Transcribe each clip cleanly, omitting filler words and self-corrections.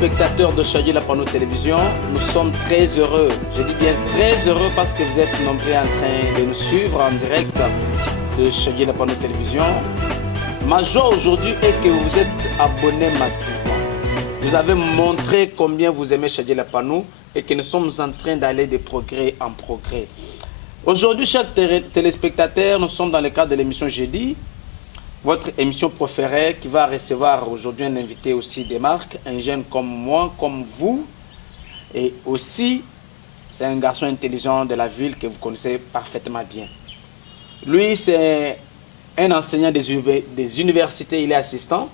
téléspectateurs de Chadji La Panneau Télévision, nous sommes très heureux. Je dis bien très heureux parce que vous êtes nombreux en train de nous suivre en direct de Chadji La Panneau Télévision. Ma joie aujourd'hui est que vous vous êtes abonnés massivement. Vous avez montré combien vous aimez Chadji La Panneau et que nous sommes en train d'aller de progrès en progrès. Aujourd'hui, chers téléspectateurs, nous sommes dans le cadre de l'émission Jeudi, votre émission préférée qui va recevoir aujourd'hui un invité aussi des marques, un jeune comme moi, comme vous, et aussi c'est un garçon intelligent de la ville que vous connaissez parfaitement bien. Lui, c'est un enseignant des universités, il est assistant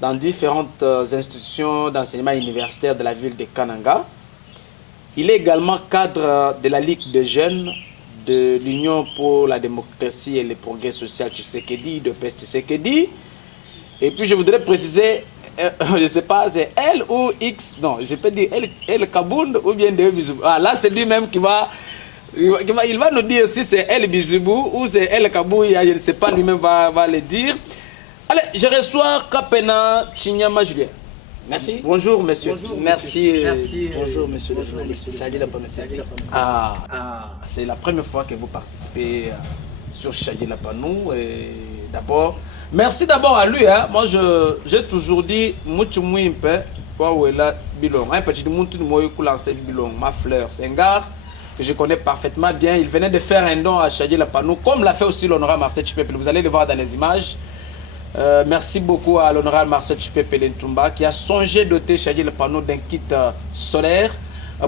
dans différentes institutions d'enseignement universitaire de la ville de Kananga. Il est également cadre de la Ligue des jeunes de l'Union pour la démocratie et le progrès social Tshisekedi, de PES Tshisekedi. Et puis je voudrais préciser, je ne sais pas, c'est L ou X, non, je peux dire L Kabound ou bien D Bizubou. Ah, là c'est lui-même qui va, il va nous dire si c'est L Bizubou ou c'est L Kabouya, je ne sais pas, lui-même va le dire. Allez, je reçois Kapena Chinyama Julien. Merci. Bonjour, monsieur. Bonjour, merci. Merci. Bonjour, monsieur le journaliste. Chadji La Panneau. C'est la première fois que vous participez sur Chadji La Panneau. D'abord, merci d'abord à lui. Hein. Moi, j'ai toujours dit, un petit bilong, ma fleur. C'est un gars que je connais parfaitement bien. Il venait de faire un don à Chadji La Panneau, comme l'a fait aussi l'honorable Marcel Chipepele. Vous allez le voir dans les images. Merci beaucoup à l'honorable Marcel Chipepele Ntumba qui a songé doter Chadji La Panneau d'un kit solaire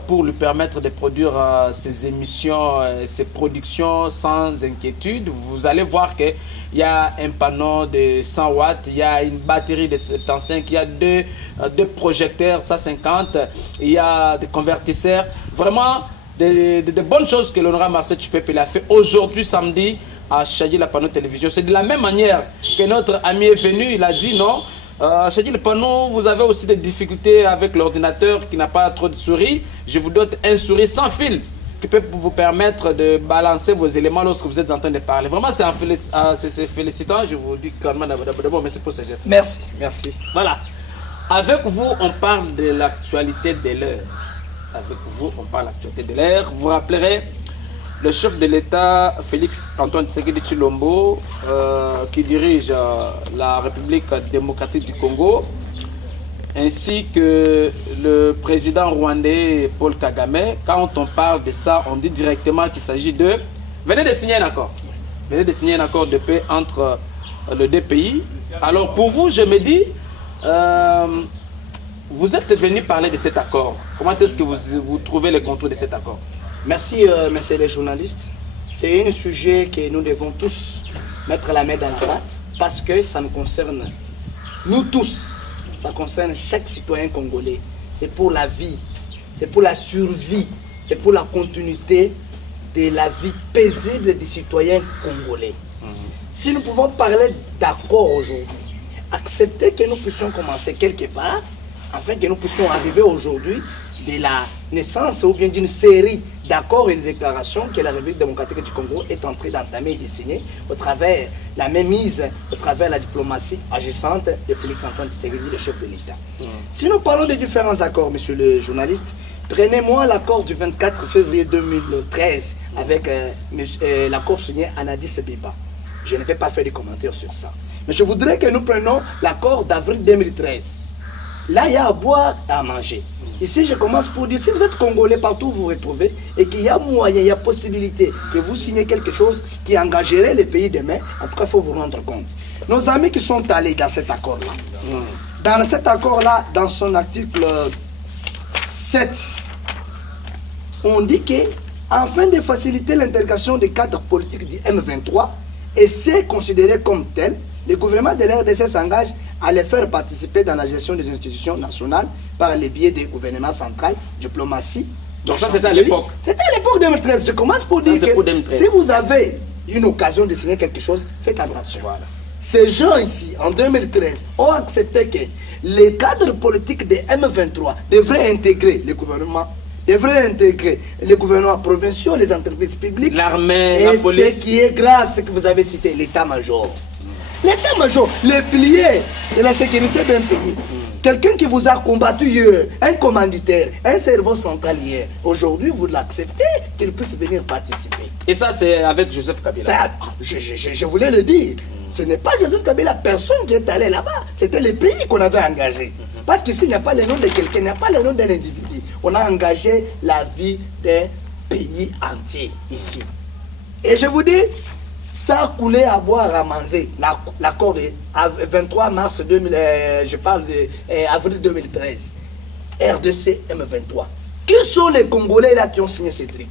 pour lui permettre de produire ses émissions, ses productions sans inquiétude. Vous allez voir qu'il y a un panneau de 100 watts, il y a une batterie de 75, il y a deux projecteurs 150, il y a des convertisseurs. Vraiment, de bonnes choses que l'honorable Marcel Chipepele a fait aujourd'hui, samedi, à Chadji La Panneau Télévision. C'est de la même manière que notre ami est venu, il a dit non, Chadji La Panneau, vous avez aussi des difficultés avec l'ordinateur qui n'a pas trop de souris. Je vous donne un souris sans fil qui peut vous permettre de balancer vos éléments lorsque vous êtes en train de parler. Vraiment, c'est félicitant. Je vous dis clairement d'abord, merci pour ce geste. Merci, merci. Voilà. Avec vous, on parle de l'actualité de l'heure. Avec vous, on parle de l'actualité de l'heure. Vous vous rappellerez le chef de l'État, Félix Antoine Tshisekedi Tshilombo, qui dirige la République démocratique du Congo, ainsi que le président rwandais Paul Kagame. Quand on parle de ça, on dit directement qu'il s'agit de... Venez de signer un accord. Venez de signer un accord de paix entre les deux pays. Alors pour vous, je me dis, vous êtes venu parler de cet accord. Comment est-ce que vous trouvez le contour de cet accord? Merci, messieurs les journalistes. C'est un sujet que nous devons tous mettre la main dans la pâte parce que ça nous concerne, nous tous. Ça concerne chaque citoyen congolais. C'est pour la vie, c'est pour la survie, c'est pour la continuité de la vie paisible des citoyens congolais. Si nous pouvons parler d'accord aujourd'hui, accepter que nous puissions commencer quelque part, afin que nous puissions arriver aujourd'hui de la naissance ou bien d'une série d'accords et de déclarations que la République démocratique du Congo est en train d'entamer et de signer au travers la mainmise, au travers la diplomatie agissante de Félix Antoine Tshisekedi, le chef de l'État. Si nous parlons de différents accords, monsieur le journaliste, prenez-moi l'accord du 24 février 2013 avec l'accord signé à Addis Abeba. Je ne vais pas faire de commentaires sur ça. Mais je voudrais que nous prenions l'accord d'avril 2013. Là, il y a à boire et à manger. Ici, je commence pour dire, si vous êtes Congolais partout où vous vous retrouvez, et qu'il y a moyen, il y a possibilité que vous signez quelque chose qui engagerait les pays demain, en tout cas, il faut vous rendre compte. Nos amis qui sont allés dans cet accord-là, dans cet accord-là, dans son article 7, on dit que, afin de faciliter l'intégration des cadres politiques du M23, et c'est considéré comme tel, le gouvernement de l'RDC s'engage à les faire participer dans la gestion des institutions nationales par le biais des gouvernements centrales, diplomatie. Donc ça, c'était à l'époque. C'était à l'époque 2013. Je commence pour dire que si vous avez une occasion de signer quelque chose, faites attention. Voilà. Ces gens ici, en 2013, ont accepté que les cadres politiques de M23 devraient intégrer le gouvernement, les gouvernements provinciaux, les entreprises publiques, l'armée, la police. Ce qui est grave, c'est que vous avez cité l'état-major. L'état-major, les piliers de la sécurité d'un pays. Quelqu'un qui vous a combattu hier, un commanditaire, un cerveau central hier, aujourd'hui vous l'acceptez qu'il puisse venir participer. Et ça, c'est avec Joseph Kabila. Ça, je voulais le dire. Ce n'est pas Joseph Kabila, personne qui est allé là-bas. C'était le pays qu'on avait engagé. Parce qu'ici, il n'y a pas le nom de quelqu'un, il n'y a pas le nom d'un individu. On a engagé la vie d'un pays entier ici. Et je vous dis, ça a coulé à boire, à manger. L'accord de 23 mars 2000, je parle de avril 2013. RDC M23. Qui sont les Congolais là qui ont signé ce truc?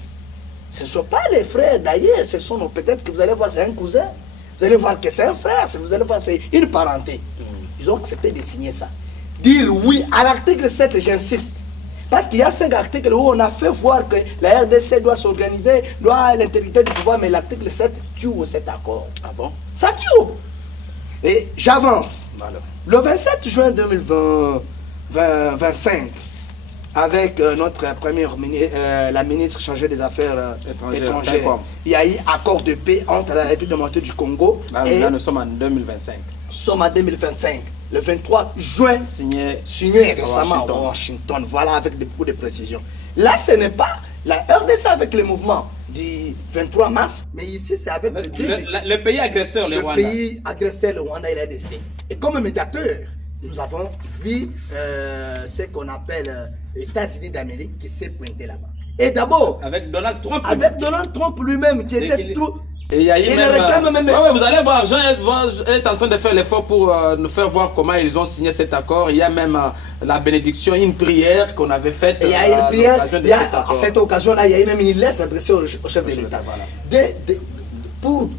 Ce ne sont pas les frères d'ailleurs, ce sont peut-être que vous allez voir, c'est un cousin. Vous allez voir que c'est un frère, vous allez voir, c'est une parenté. Ils ont accepté de signer ça. Dire oui à l'article 7, j'insiste. Parce qu'il y a 5 articles où on a fait voir que la RDC doit s'organiser, doit avoir l'intégrité du pouvoir, mais l'article 7 tue cet accord. Ah bon? Ça tue. Et j'avance. Voilà. Le 27 juin 2025, avec notre première ministre, la ministre chargée des Affaires étrangères, il y a eu accord de paix entre la République démocratique du Congo et... Là, nous sommes en 2025. Nous sommes en 2025. Le 23 juin, signé récemment à Washington. Voilà, avec beaucoup de précisions. Là, ce n'est pas la RDC avec le mouvement du 23 mars, mais ici, c'est avec le pays agresseur, le Rwanda. Le pays agresseur, le Rwanda et la RDC. Et comme médiateur, nous avons vu ce qu'on appelle les États-Unis d'Amérique qui s'est pointé là-bas. Et d'abord, avec Donald Trump. Avec Donald Trump lui-même, qui était trop... Et il y a eu même... vous allez voir, Jean est en train de faire l'effort pour nous faire voir comment ils ont signé cet accord. Il y a même la bénédiction, une prière qu'on avait faite. Il y a une prière, à cette occasion-là, il y a eu même une lettre adressée au chef de l'État. Voilà. Pour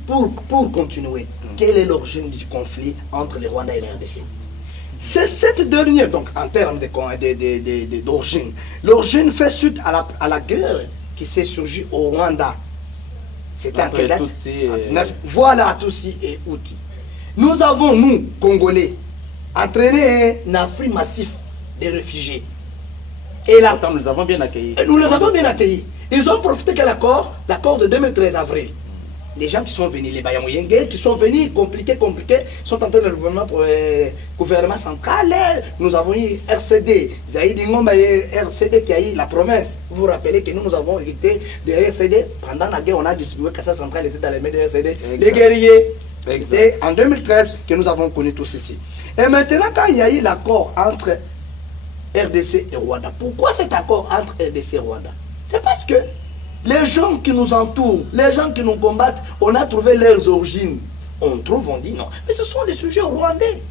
continuer, quelle est l'origine du conflit entre les Rwandais et les RDC? C'est cette dernière, donc en termes d'origine, l'origine fait suite à la guerre qui s'est surgie au Rwanda. C'était en quelle date? Voilà, Tutsi et Hutu. Nous avons, nous, Congolais, entraîné un afflux massif de réfugiés. Et là, nous les avons bien accueillis. Nous les avons bien accueillis. Ils ont profité de l'accord de 2013 avril. Les gens qui sont venus, les Bayamouyenge, qui sont venus, compliqués, sont en train de gouvernement central. Nous avons eu RCD. RCD qui a eu la promesse. Vous vous rappelez que nous avons hérité de RCD. Pendant la guerre, on a distribué que ça centrale était dans les mains de RCD. Exact. Les guerriers. C'était en 2013 que nous avons connu tout ceci. Et maintenant, quand il y a eu l'accord entre RDC et Rwanda, pourquoi cet accord entre RDC et Rwanda? C'est parce que les gens qui nous entourent, les gens qui nous combattent, on a trouvé leurs origines. On trouve, on dit non. Mais ce sont des sujets rwandais.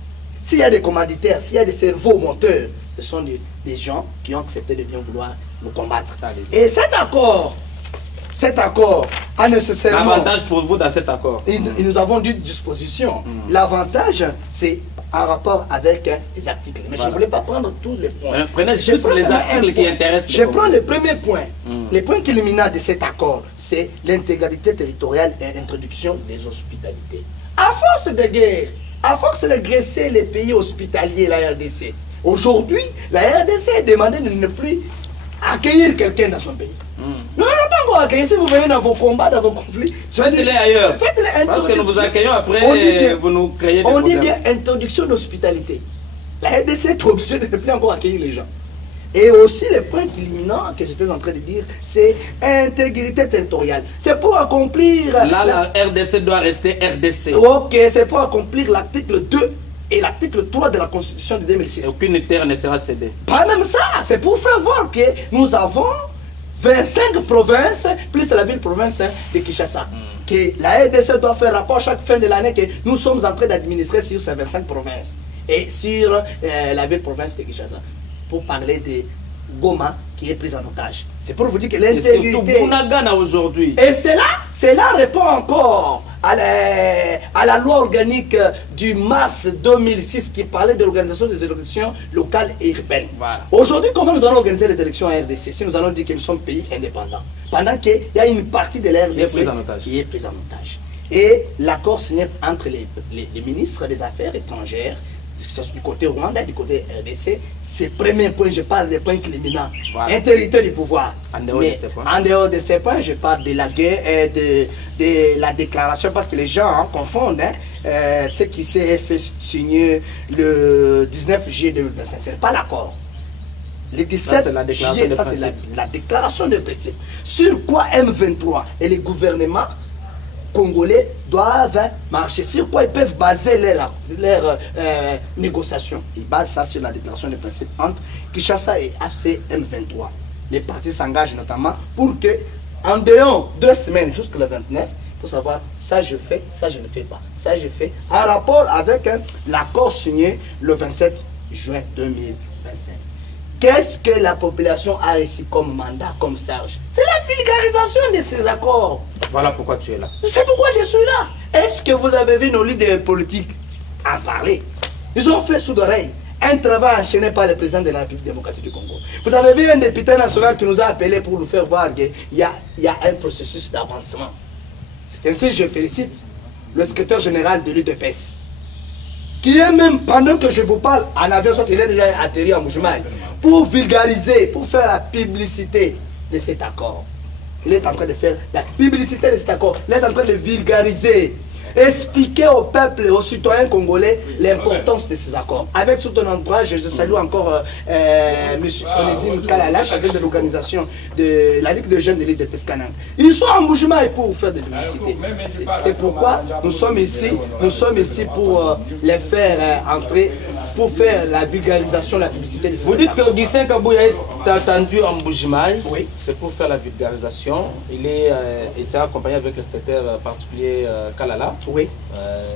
S'il y a des commanditaires, s'il y a des cerveaux moteurs, ce sont des gens qui ont accepté de bien vouloir nous combattre. Et cet accord a nécessairement... L'avantage pour vous dans cet accord? Nous avons dit disposition. L'avantage, c'est en rapport avec les articles. Mais je ne voulais pas prendre tous les points. Prenez juste les articles qui intéressent. Je prends le premier point. Le point culminant de cet accord, c'est l'intégralité territoriale et l'introduction des hospitalités. À force de guerre, à force de graisser les pays hospitaliers, la RDC, aujourd'hui, la RDC est demandée de ne plus accueillir quelqu'un dans son pays. Non, pas encore accueillir. Si vous venez dans vos combats, dans vos conflits, faites-les ailleurs. Faites-les. Parce que nous vous accueillons après, vous nous créez des problèmes. On dit bien introduction d'hospitalité. La RDC est obligée de ne plus encore accueillir les gens. Et aussi, le point culminant que j'étais en train de dire, c'est intégrité territoriale. C'est pour accomplir... Là, la RDC doit rester RDC. Ok, c'est pour accomplir l'article 2 et l'article 3 de la Constitution de 2006. Et aucune terre ne sera cédée. Pas même ça, c'est pour faire voir que nous avons 25 provinces, plus la ville-province de Kinshasa. Que la RDC doit faire rapport chaque fin de l'année que nous sommes en train d'administrer sur ces 25 provinces. Et sur la ville-province de Kinshasa. Pour parler de Goma qui est prise en otage. C'est pour vous dire que l'intégrité... Et surtout Bunagana aujourd'hui. Et cela répond encore à la loi organique du mars 2006 qui parlait de l'organisation des élections locales et urbaines. Voilà. Aujourd'hui, comment nous allons organiser les élections en RDC si nous allons dire que nous sommes pays indépendants? Pendant qu'il y a une partie de la RDC qui est prise en otage. Et l'accord signé entre les ministres des Affaires étrangères, du côté Rwanda, du côté RDC, c'est le premier point, je parle des points culminants. Voilà. Intégrité du pouvoir. En dehors de ces points, je parle de la guerre et de la déclaration, parce que les gens confondent ce qui s'est fait signer le 19 juillet 2025. Ce n'est pas l'accord. Le 17 juillet, ça c'est la déclaration de principe. Sur quoi M23 et les gouvernements congolais doivent marcher, sur quoi ils peuvent baser leurs négociations. Ils basent ça sur la déclaration de principe entre Kinshasa et AFC M23. Les partis s'engagent notamment pour que, en dehors 2 semaines jusqu'au 29, pour savoir ça je fais, ça je ne fais pas, ça je fais, en rapport avec l'accord signé le 27 juin 2025. Qu'est-ce que la population a reçu comme mandat, comme charge? C'est la vulgarisation de ces accords. Voilà pourquoi tu es là. C'est pourquoi je suis là. Est-ce que vous avez vu nos leaders politiques en parler? Ils ont fait sous l'oreille un travail enchaîné par le président de la République démocratique du Congo. Vous avez vu un député national qui nous a appelé pour nous faire voir qu'il y a un processus d'avancement. C'est ainsi que je félicite le secrétaire général de l'UDPS, qui est même, pendant que je vous parle, en avion, il est déjà atterri à Mbuji-Mayi, pour vulgariser, pour faire la publicité de cet accord. Il est en train de faire la publicité de cet accord. Il est en train de vulgariser, expliquer au peuple et aux citoyens congolais l'importance de ces accords. Avec tout ton entourage, je salue encore M. Onésime Kalala, chef de l'organisation de la Ligue de jeunes de l'île de Pescanang. Ils sont en mouvement pour faire de la publicité. C'est pourquoi nous sommes ici pour les faire entrer, pour faire la vulgarisation, la publicité de ces accords. Vous dites que Augustin Kabouya est attendu en Mbuji-Mayi. Oui. C'est pour faire la vulgarisation. Il est accompagné avec le secrétaire particulier Kalala. Oui.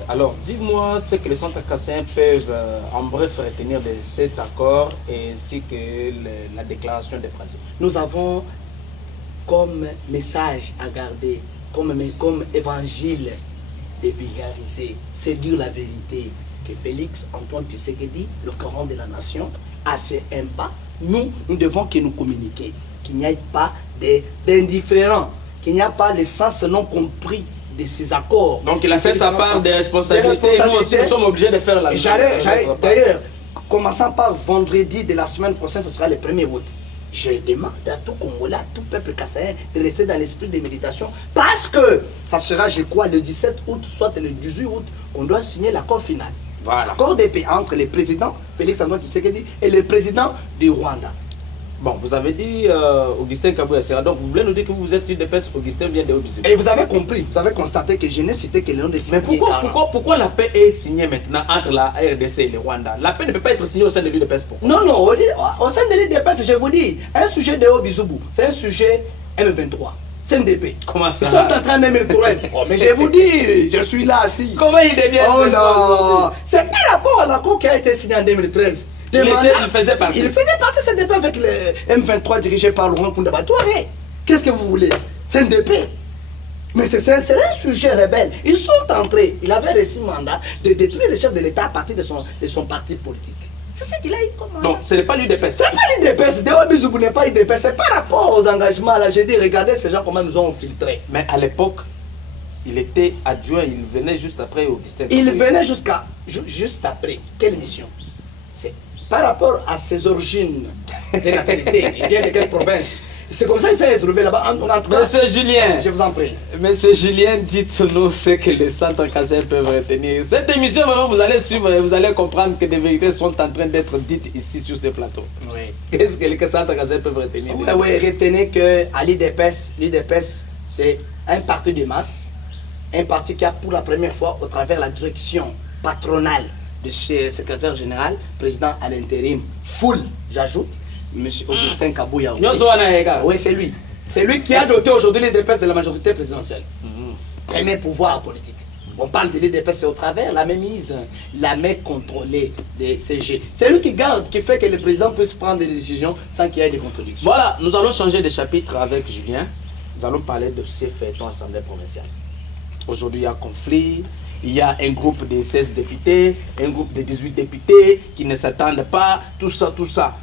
Alors, dis-moi ce que les centres casséens peuvent en bref retenir de cet accord ainsi que la déclaration des principes. Nous avons comme message à garder, comme évangile de vulgariser, c'est dire la vérité, que Félix Antoine Tshisekedi, le courant de la nation, a fait un pas. Nous devons que nous communiquer, qu'il n'y ait pas d'indifférents, qu'il n'y a pas le sens non compris de ces accords. Donc il a fait sa part des responsabilités. Et nous aussi, nous sommes obligés de faire la même. D'ailleurs, commençant par vendredi de la semaine prochaine, ce sera le 1er août. Je demande à tout Congolais, à tout peuple kassaïen de rester dans l'esprit de méditation parce que ça sera, je crois, le 17 août, soit le 18 août, qu'on doit signer l'accord final. Voilà. L'accord de paix entre le président Félix Antoine Tshisekedi et le président du Rwanda. Bon, vous avez dit Augustin Kabouya Serra, donc vous voulez nous dire que vous êtes une dépêche, Augustin vient de Haut-Bizubu. Et vous avez compris, vous avez constaté que je n'ai cité que le nom de Mais pourquoi la paix est signée maintenant entre la RDC et le Rwanda? La paix ne peut pas être signée au sein de l'UDPS. Non, au sein de l'UDPS, je vous dis, un sujet de Haut-Bizubu, c'est un sujet M23. CNDP. Comment ça? Ils sont en train de M13. Mais je vous dis, je suis là aussi. Comment il devient? Oh non, c'est par rapport à l'accord qui a été signé en 2013. Il faisait partie. Il faisait partie CNDP avec le M23 dirigé par Laurent Kunda Batouare. Qu'est-ce que vous voulez? CNDP. Mais c'est un sujet rebelle. Ils sont entrés. Il avait reçu mandat de détruire le chef de l'État à partir de son parti politique. C'est ce qu'il a eu comme mandat. Non, ce n'est pas l'UDPS. Ce n'est pas l'UDPS. Deo Bizubu n'est pas l'UDPS. C'est par rapport aux engagements. Là, j'ai dit, regardez ces gens comment nous ont infiltrés. Mais à l'époque, il était adjoint. Il venait juste après Augustin. Il venait juste après. Quelle mission? C'est par rapport à ses origines de natalité. Il vient de quelle province? C'est comme ça qu'il s'est retrouvé là-bas. Monsieur Julien, je vous en prie. Monsieur Julien, dites-nous ce que les centres cassains peuvent retenir. Cette émission, vraiment, vous allez suivre et vous allez comprendre que des vérités sont en train d'être dites ici sur ce plateau. Oui. Qu'est-ce que les centres cassains peuvent retenir? Oui, retenez qu'à l'IDPS, c'est un parti de masse, un parti qui a pour la première fois, au travers de la direction patronale de chez secrétaire général, président à l'intérim, full, j'ajoute, M. Augustin Kabouya. Oui, c'est lui. C'est lui qui a doté aujourd'hui l'IDPS de la majorité présidentielle. Premier pouvoir politique. On parle de l'IDPS au travers la mainmise, la main contrôlée des CG. C'est lui qui garde, qui fait que le président puisse prendre des décisions sans qu'il y ait des contradictions. Voilà, nous allons changer de chapitre avec Julien. Nous allons parler de ces feuilletons assemblée provinciale. Aujourd'hui, il y a conflit. Il y a un groupe de 16 députés, un groupe de 18 députés qui ne s'attendent pas, tout ça, tout ça.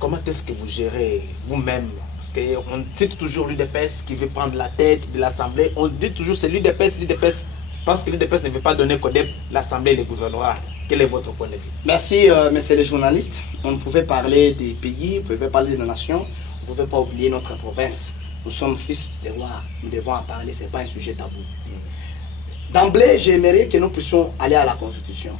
Comment est-ce que vous gérez vous-même? Parce qu'on cite toujours l'UDPS qui veut prendre la tête de l'Assemblée. On dit toujours c'est l'UDPS, parce que l'UDPS ne veut pas donner CODEP, l'Assemblée et le gouvernement. Quel est votre point de vue? Merci, messieurs les journalistes. On pouvait parler des pays, on pouvait parler des nations, on ne pouvait pas oublier notre province. Nous sommes fils du roi, nous devons en parler, ce n'est pas un sujet tabou. D'emblée, j'aimerais que nous puissions aller à la Constitution.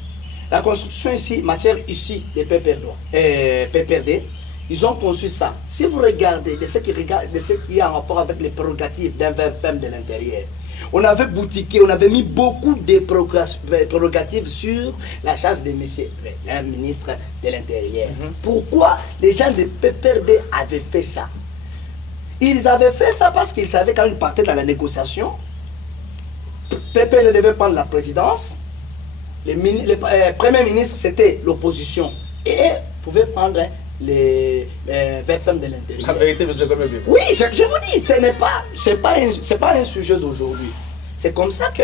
La Constitution ici, matière ici des PPRD, ils ont conçu ça. Si vous regardez de ce qui est en rapport avec les prérogatives d'un VPM de l'intérieur, on avait boutiqué, on avait mis beaucoup de prérogatives sur la charge de monsieur le ministre de l'Intérieur. Pourquoi les gens de PPRD avaient fait ça? Ils avaient fait ça parce qu'ils savaient quand ils partaient dans la négociation, PPRD devait prendre la présidence, le premier ministre c'était l'opposition et pouvait prendre les VPM de l'intérieur. La vérité, monsieur Gomébé. Oui, je vous dis, c'est pas un sujet d'aujourd'hui. C'est comme ça que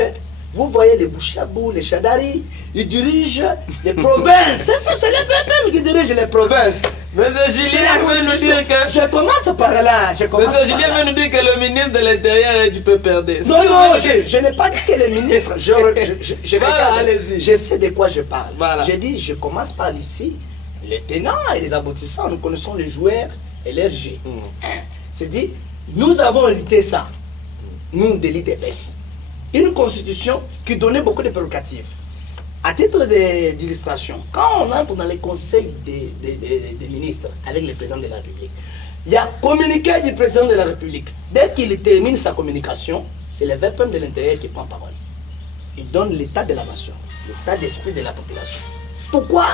vous voyez les Bouchabou, les Chadari, ils dirigent les provinces. C'est les VPM qui dirigent les provinces. Monsieur Julien veut nous dire que... Je commence par là. Monsieur Julien veut nous dire que le ministre de l'Intérieur est du PPRD. Non, je n'ai pas dit que le ministre... Voilà, allez-y. Je sais de quoi je parle. Voilà. J'ai dit, je commence par ici. Les tenants et les aboutissants, nous connaissons les joueurs et les G. C'est dit, nous avons hérité ça, nous, de l'IDPS. Une constitution qui donnait beaucoup de prérogatives. À titre d'illustration, quand on entre dans les conseils des ministres avec le président de la République, il y a communiqué du président de la République. Dès qu'il termine sa communication, c'est le VPM de l'intérieur qui prend parole. Il donne l'état de la nation, l'état d'esprit de la population. Pourquoi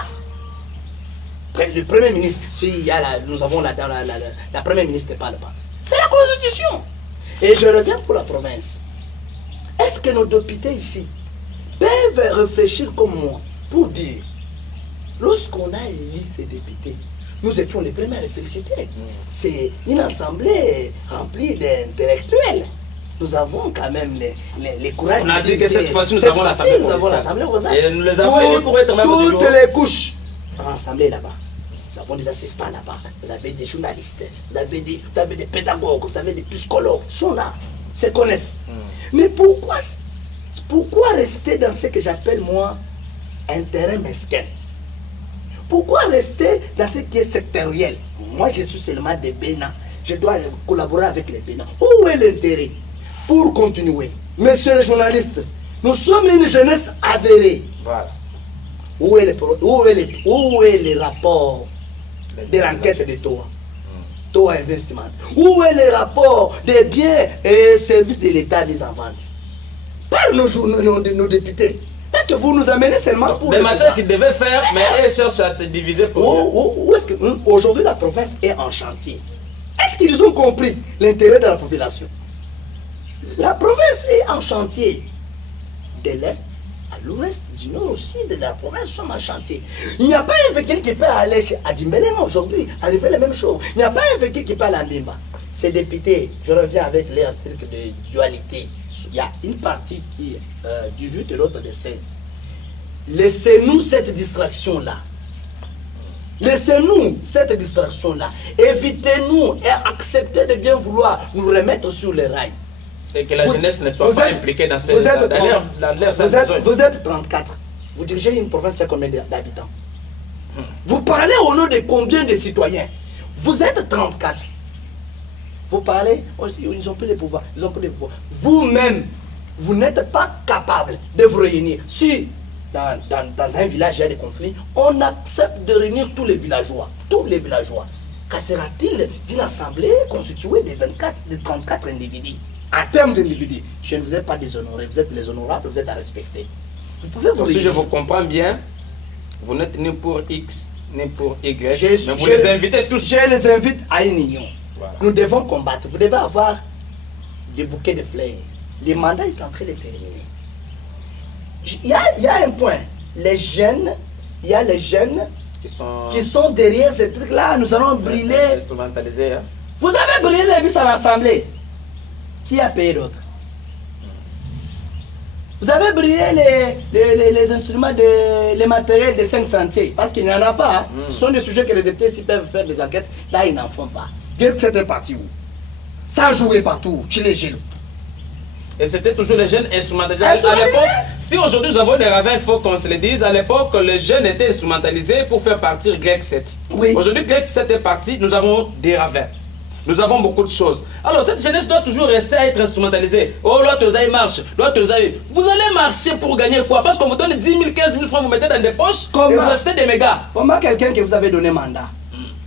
le Premier ministre, nous avons la Première ministre ne parle pas. C'est la Constitution. Et je reviens pour la province. Est-ce que nos députés ici peuvent réfléchir comme moi pour dire, lorsqu'on a élu ces députés, nous étions les premiers à les féliciter. C'est une assemblée remplie d'intellectuels. Nous avons quand même les courages. On a dit que cette fois-ci, nous avons l'Assemblée. Nous avons l'Assemblée. Et nous les avons élus pour être membres du bureau. Toutes les couches rassemblées là-bas. Nous avons des assistants là-bas. Vous avez des journalistes. Vous avez des pédagogues. Vous avez des psychologues. Ils sont là. Ils se connaissent. Mais pourquoi rester dans ce que j'appelle moi un terrain mesquin? Pourquoi rester dans ce qui est sectoriel? Moi, je suis seulement des Bénins. Je dois collaborer avec les Bénins. Où est l'intérêt? Pour continuer, monsieur le journaliste, nous sommes une jeunesse avérée. Voilà. Où est le rapport de l'enquête de TOA? TOA Investment. Où est le rapport des biens et services de l'État mis en vente par nos députés? Est-ce que vous nous amenez seulement pour... Des matières qu'ils devaient faire, mais elles cherchent à se diviser pour... Où est-ce que... Aujourd'hui, la province est en chantier. Est-ce qu'ils ont compris l'intérêt de la population? La province est en chantier. De l'Est à l'Ouest, du Nord aussi, de la province, nous sommes en chantier. Il n'y a pas un véhicule qui peut aller à Dimbélém aujourd'hui, arriver la même chose. Il n'y a pas un véhicule qui peut aller à Ndimba. Ces députés, je reviens avec l'article de dualité. Il y a une partie qui est 18 et l'autre de 16. Laissez-nous cette distraction-là. Laissez-nous cette distraction-là. Évitez-nous et acceptez de bien vouloir nous remettre sur les rails. Et que la jeunesse ne soit pas impliquée dans ces... Vous êtes 34. Vous dirigez une province qui a combien d'habitants? Vous parlez au nom de combien de citoyens? Vous êtes 34. Vous parlez, ils ont plus de pouvoir. Ils ont plus de pouvoir. Vous-même, vous n'êtes pas capable de vous réunir. Si dans un village il y a des conflits, on accepte de réunir tous les villageois. Tous les villageois. Qu'en sera-t-il d'une assemblée constituée de 34 individus? En termes d'individus, je ne vous ai pas déshonoré. Vous êtes les honorables, vous êtes à respecter. Vous pouvez vous... Si je vous comprends bien, vous n'êtes ni pour X, ni pour Y, mais vous les invitez tous. Je les invite à une union. Voilà. Nous devons combattre. Vous devez avoir des bouquets de fleurs. Le mandat est en train de terminer. Il y a un point. Les jeunes, il y a les jeunes qui sont derrière ces trucs-là. Nous allons brûler. Instrumentalisés. Hein? Vous avez brûlé les bus à l'Assemblée. Qui a payé d'autres? Vous avez brûlé les instruments, les matériels de 5 sentiers, parce qu'il n'y en a pas. Hein. Ce sont des sujets que les députés s'ils peuvent faire des enquêtes, là ils n'en font pas. C'était parti où? Ça jouait partout, chez les jeunes. Et c'était toujours les jeunes instrumentalisés. À l'époque, si aujourd'hui nous avons des ravins, il faut qu'on se le dise, à l'époque les jeunes étaient instrumentalisés pour faire partir GREC 7. Oui. Aujourd'hui GREC 7 est parti, nous avons des ravins. Nous avons beaucoup de choses. Alors cette jeunesse doit toujours rester à être instrumentalisée. Oh l'autre vous avez marche, l'autre vous avez... Vous allez marcher pour gagner quoi? Parce qu'on vous donne 10 000, 15 000 francs, vous mettez dans des poches et vous achetez des mégas. Comment quelqu'un que vous avez donné mandat,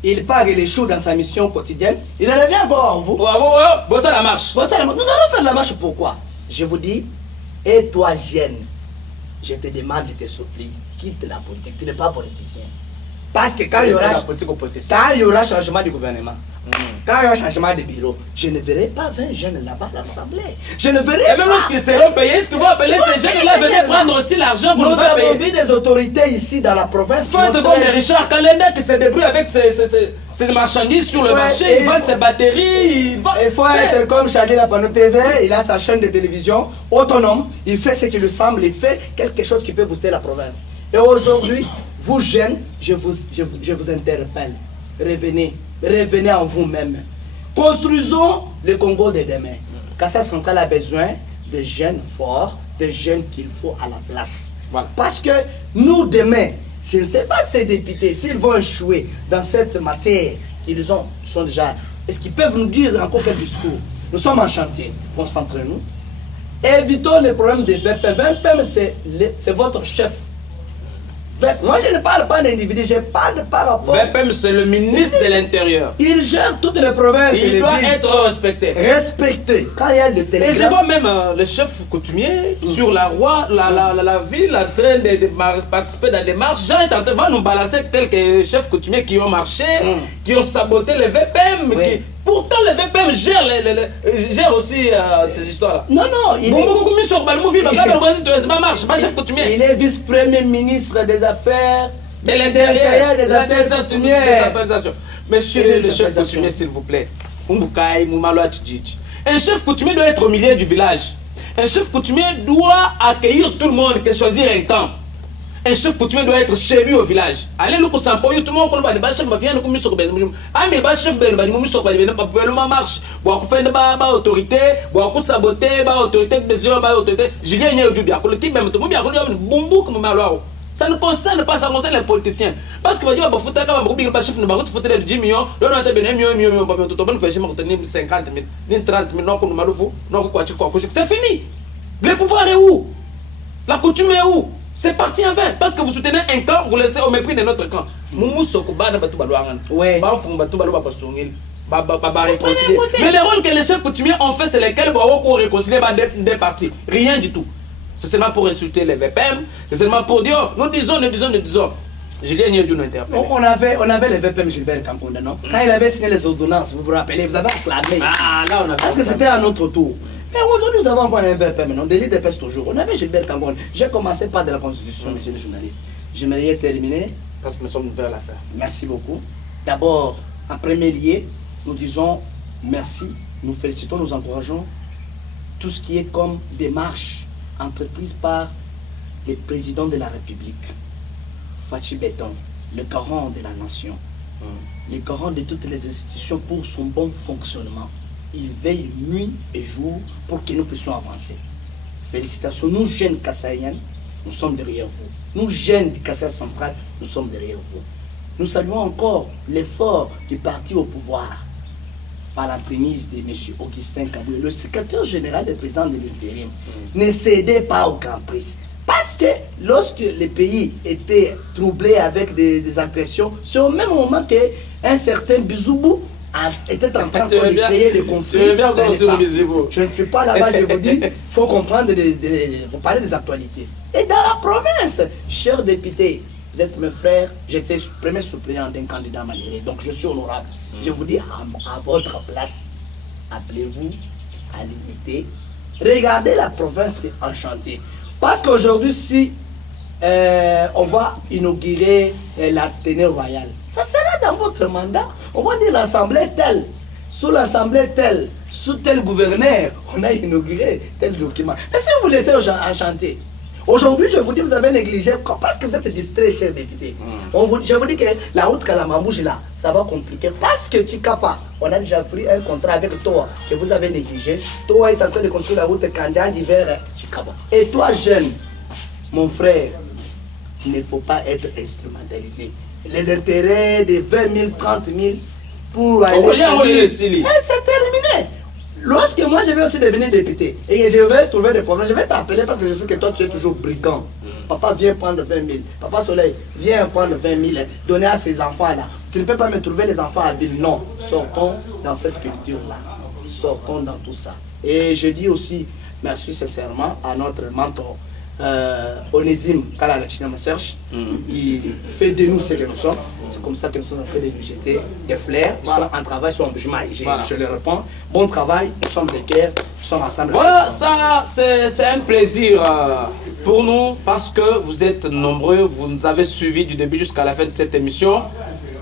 il part et échoue dans sa mission quotidienne, il revient encore à vous. Bon ça la marche. Nous allons faire la marche pourquoi? Je vous dis, et toi jeune, je te demande, je te supplie, quitte la politique, tu n'es pas politicien. Parce que quand il y aura changement du gouvernement, quand il y aura changement de bureau, je ne verrai pas 20 jeunes là-bas à l'Assemblée. Je ne verrai pas. Et même lorsqu'ils seront payés, est-ce que vous appelez ces jeunes-là venir prendre aussi l'argent pour nous faire payer? Nous avons vu des autorités ici dans la province. Il faut être comme Richard Kalenda qui se débrouille avec ses marchandises sur le marché, il vend ses batteries. Il faut être comme Chadila Pano TV, il a sa chaîne de télévision autonome, il fait ce qui lui semble, il fait quelque chose qui peut booster la province. Et aujourd'hui, vous jeunes, je vous interpelle. Revenez en vous-même. Construisons le Congo de demain. Kassai Central a besoin de jeunes forts, de jeunes qu'il faut à la place. Voilà. Parce que nous, demain, je ne sais pas ces députés, s'ils vont échouer dans cette matière qu'ils sont déjà... Est-ce qu'ils peuvent nous dire encore quel discours? Nous sommes en chantier. Concentrez-nous. Évitons les problèmes de VPM. VPM, c'est votre chef. Moi, je ne parle pas d'individu, je parle par rapport... VPM, c'est le ministre de l'Intérieur. Il gère toutes les provinces. Il doit être respecté. Respecté. Quand il y a le télégramme... Et je vois même le chef coutumier sur la ville en train de participer dans des marches. Jean est en train de nous balancer quelques chefs coutumiers qui ont marché, qui ont saboté les VPM. Oui. Pourtant, le VPM gère aussi ces histoires-là. Non, il est vice-premier ministre des Affaires de l'Intérieur, des Affaires coutumières. Monsieur le chef coutumier, s'il vous plaît. Un chef coutumier doit être au milieu du village. Un chef coutumier doit accueillir tout le monde, que choisir un camp. Un chef coutumier doit être chez lui au village. Allez, nous, tout le monde, chef chef marche. Autorité, saboter, autorité. Ça ne concerne pas, ça concerne les politiciens. Parce que chef ne va pas foutre 10 millions, 50 000, 30 000, c'est fini. Le pouvoir est où? La coutume est où? C'est parti en vain. Parce que vous soutenez un camp, vous laissez au mépris de notre camp. Oui. Mais les rôles que les chefs coutumiers ont fait, c'est lesquels pour réconcilier des partis. Rien du tout. C'est seulement pour insulter les VPM, c'est seulement pour dire, nous disons. Julien Niedou nous interpelle. On avait le VPM Gilbert Kamponda, non? Quand il avait signé les ordonnances, vous vous rappelez, vous avez acclamé. Ah, là on a... Parce que c'était à notre tour. Mais aujourd'hui, nous avons encore un VPM, non? Délit de peste toujours. On avait Gilbert Kamponda. J'ai commencé par de la Constitution, monsieur le journaliste. J'aimerais terminer. Parce que nous sommes vers la fin. Merci beaucoup. D'abord, en premier lieu, nous disons merci, nous félicitons, nous encourageons tout ce qui est comme démarche entreprise par le président de la République, Fachi Béton, le garant de la nation, le garant de toutes les institutions pour son bon fonctionnement. Il veille nuit et jour pour que nous puissions avancer. Félicitations, nous jeunes Kassaïens, nous sommes derrière vous. Nous jeunes du Kassai central, nous sommes derrière vous. Nous saluons encore l'effort du parti au pouvoir par la prémisse de M. Augustin Kaboué, le secrétaire général du président de l'intérim. Ne cédez pas au Grand Prix. Parce que lorsque le pays était troublé avec des agressions, c'est au même moment qu'un certain Bizoubou était en train de créer le conflit. Je ne suis pas là-bas, je vous dis, il faut comprendre, vous parlez des actualités. Et dans la province, chers députés, vous êtes mes frères, j'étais premier suppléant d'un candidat malheureux, donc je suis honorable. Je vous dis, à votre place, appelez-vous à l'unité. Regardez la province en chantier. Parce qu'aujourd'hui, si on va inaugurer l'Athénée royale, ça sera dans votre mandat. On va dire l'Assemblée telle, sous l'Assemblée telle, sous tel gouverneur, on a inauguré tel document. Mais si vous laissez en chantier, aujourd'hui, je vous dis, vous avez négligé parce que vous êtes distrait, chers députés. Je vous dis que la route Kalamambouche là, ça va compliquer parce que Tchikapa, on a déjà pris un contrat avec toi que vous avez négligé. Toi est en train de construire la route Kandjadi vers Tchikapa. Et toi, jeune, mon frère, il ne faut pas être instrumentalisé. Les intérêts de 20 000, 30 000, pour aller... C'est terminé. Lorsque moi je vais aussi devenir député et que je vais trouver des problèmes, je vais t'appeler parce que je sais que toi tu es toujours brigand. Papa viens prendre 20 000. Papa Soleil, viens prendre 20 000. Donner à ces enfants-là. Tu ne peux pas me trouver les enfants habiles. Non. Sortons dans cette culture-là. Sortons dans tout ça. Et je dis aussi merci sincèrement à notre mentor, Onésime Kalala Chinama Serge, qui fait de nous ce que nous sommes. C'est comme ça que nous sommes en train de lui jeter des fleurs. Ils sont en travail, ils sont en jugement. Je le réponds. Bon travail, nous sommes des guerres, nous sommes ensemble. Voilà, ça c'est un plaisir pour nous parce que vous êtes nombreux, vous nous avez suivis du début jusqu'à la fin de cette émission.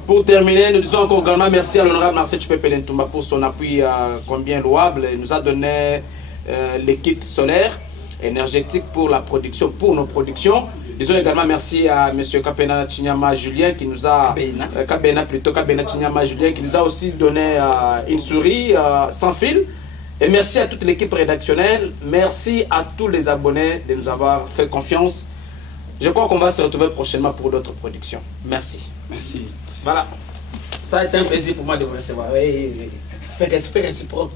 Pour terminer, nous disons encore grandement merci à l'honorable Marcel Tchipépé Ntoumba pour son appui combien louable. Il nous a donné l'équipe solaire énergétique pour la production, pour nos productions. Disons également merci à M. Kapena Chinyama Julien qui nous a Kabena Chinyama Julien qui nous a aussi donné une souris sans fil. Et merci à toute l'équipe rédactionnelle. Merci à tous les abonnés de nous avoir fait confiance. Je crois qu'on va se retrouver prochainement pour d'autres productions. Merci. Merci. Voilà. Ça a été un plaisir pour moi de vous recevoir. Oui, respect réciproque.